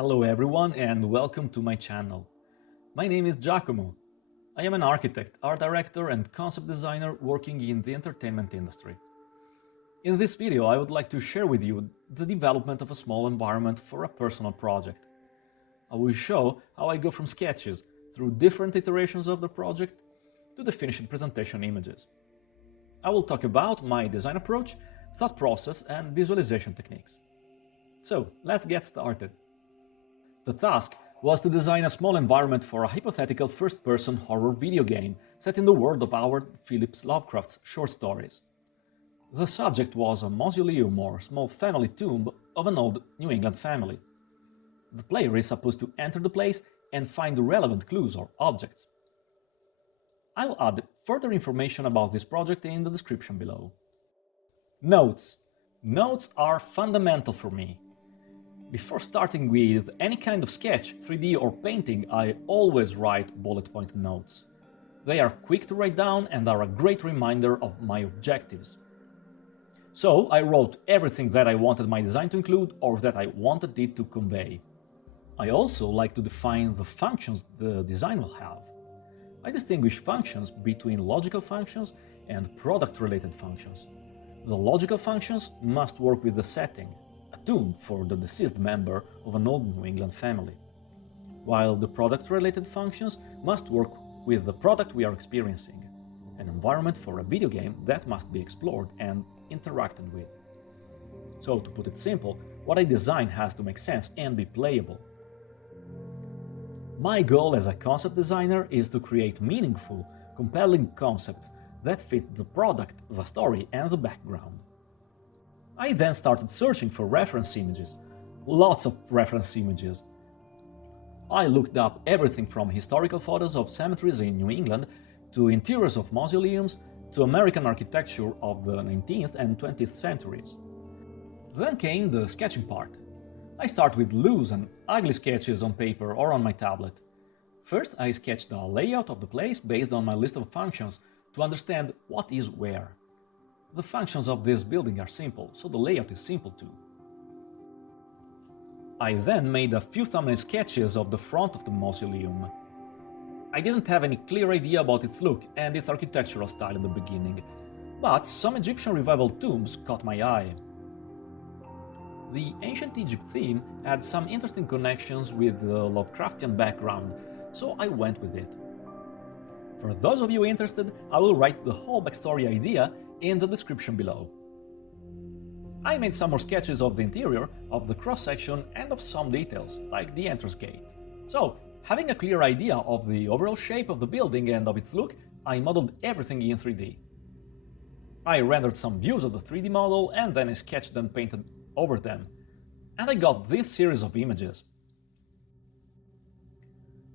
Hello everyone and welcome to my channel. My name is Giacomo. I am an architect, art director and concept designer working in the entertainment industry. In this video I would like to share with you the development of a small environment for a personal project. I will show how I go from sketches through different iterations of the project to the finished presentation images. I will talk about my design approach, thought process and visualization techniques. So let's get started. The task was to design a small environment for a hypothetical first-person horror video game set in the world of our Phillips Lovecraft's short stories. The subject was a mausoleum or small family tomb of an old New England family. The player is supposed to enter the place and find relevant clues or objects. I'll add further information about this project in the description below. Notes. Notes are fundamental for me. Before starting with any kind of sketch, 3D or painting, I always write bullet point notes. They are quick to write down and are a great reminder of my objectives. So I wrote everything that I wanted my design to include or that I wanted it to convey. I also like to define the functions the design will have. I distinguish functions between logical functions and product-related functions. The logical functions must work with the setting, a tomb for the deceased member of an old New England family, while the product-related functions must work with the product we are experiencing, an environment for a video game that must be explored and interacted with. So, to put it simple, what I design has to make sense and be playable. My goal as a concept designer is to create meaningful, compelling concepts that fit the product, the story and the background. I then started searching for reference images, lots of reference images. I looked up everything from historical photos of cemeteries in New England to interiors of mausoleums to American architecture of the 19th and 20th centuries. Then came the sketching part. I start with loose and ugly sketches on paper or on my tablet. First, I sketched the layout of the place based on my list of functions to understand what is where. The functions of this building are simple, so the layout is simple too. I then made a few thumbnail sketches of the front of the mausoleum. I didn't have any clear idea about its look and its architectural style in the beginning, but some Egyptian revival tombs caught my eye. The ancient Egypt theme had some interesting connections with the Lovecraftian background, so I went with it. For those of you interested, I will write the whole backstory idea in the description below. I made some more sketches of the interior, of the cross-section and of some details, like the entrance gate. So, having a clear idea of the overall shape of the building and of its look, I modeled everything in 3D. I rendered some views of the 3D model and then I sketched and painted over them. And I got this series of images.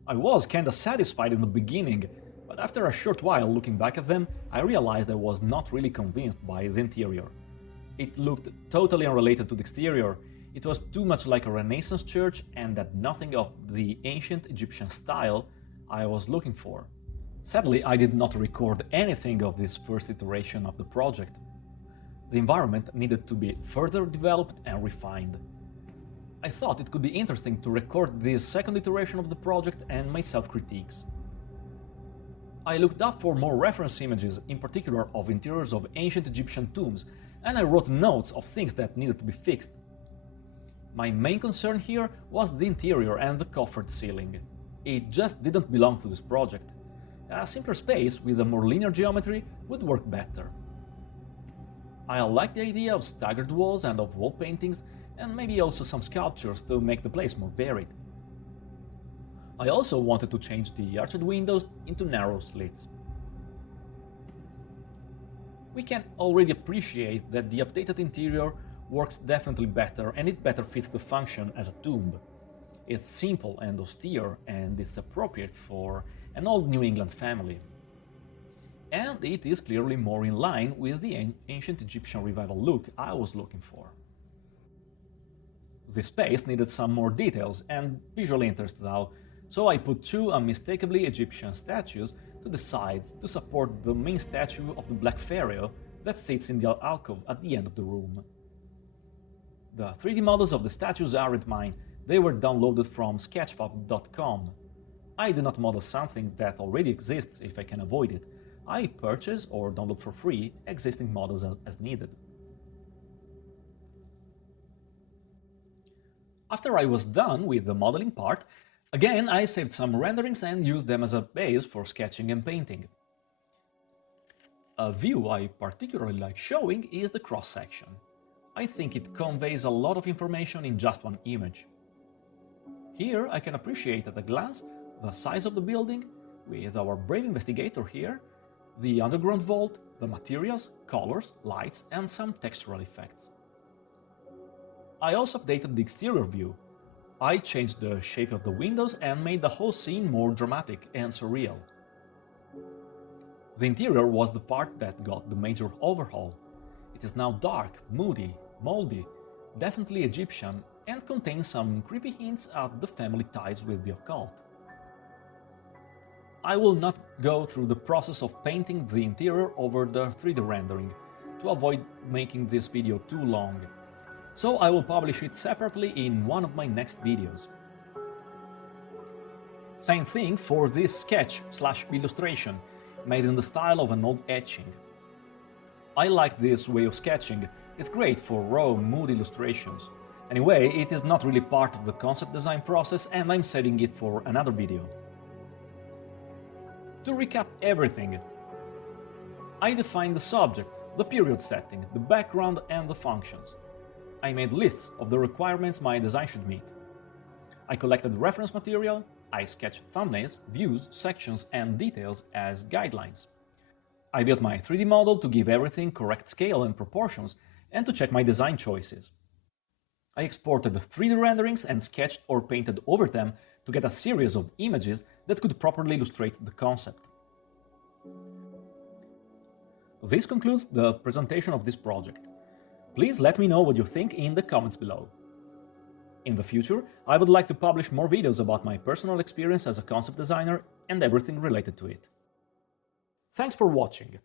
I was kinda satisfied in the beginning, but after a short while looking back at them, I realized I was not really convinced by the interior. It looked totally unrelated to the exterior, it was too much like a Renaissance church and had nothing of the ancient Egyptian style I was looking for. Sadly, I did not record anything of this first iteration of the project. The environment needed to be further developed and refined. I thought it could be interesting to record this second iteration of the project and my self-critiques. I looked up for more reference images, in particular of interiors of ancient Egyptian tombs, and I wrote notes of things that needed to be fixed. My main concern here was the interior and the coffered ceiling. It just didn't belong to this project. A simpler space with a more linear geometry would work better. I liked the idea of staggered walls and of wall paintings, and maybe also some sculptures to make the place more varied. I also wanted to change the arched windows into narrow slits. We can already appreciate that the updated interior works definitely better and it better fits the function as a tomb. It's simple and austere and it's appropriate for an old New England family. And it is clearly more in line with the ancient Egyptian revival look I was looking for. This space needed some more details and visual interest though, so I put two unmistakably Egyptian statues to the sides to support the main statue of the Black Pharaoh that sits in the alcove at the end of the room. The 3D models of the statues aren't mine, They were downloaded from sketchfab.com. I do not model something that already exists if I can avoid it. I purchase or download for free existing models as needed. After I was done with the modeling part, again I saved some renderings and used them as a base for sketching and painting. A view I particularly like showing is the cross-section. I think it conveys a lot of information in just one image. Here I can appreciate at a glance the size of the building, with our brave investigator here, the underground vault, the materials, colors, lights, and some textural effects. I also updated the exterior view. I changed the shape of the windows and made the whole scene more dramatic and surreal. The interior was the part that got the major overhaul. It is now dark, moody, moldy, definitely Egyptian, and contains some creepy hints at the family ties with the occult. I will not go through the process of painting the interior over the 3D rendering, to avoid making this video too long, so I will publish it separately in one of my next videos. Same thing for this sketch/illustration, made in the style of an old etching. I like this way of sketching, it's great for raw, mood illustrations. Anyway, it is not really part of the concept design process and I'm saving it for another video. To recap everything, I defined the subject, the period setting, the background and the functions. I made lists of the requirements my design should meet. I collected reference material, I sketched thumbnails, views, sections and details as guidelines. I built my 3D model to give everything correct scale and proportions and to check my design choices. I exported the 3D renderings and sketched or painted over them to get a series of images that could properly illustrate the concept. This concludes the presentation of this project. Please let me know what you think in the comments below. In the future, I would like to publish more videos about my personal experience as a concept designer and everything related to it. Thanks for watching!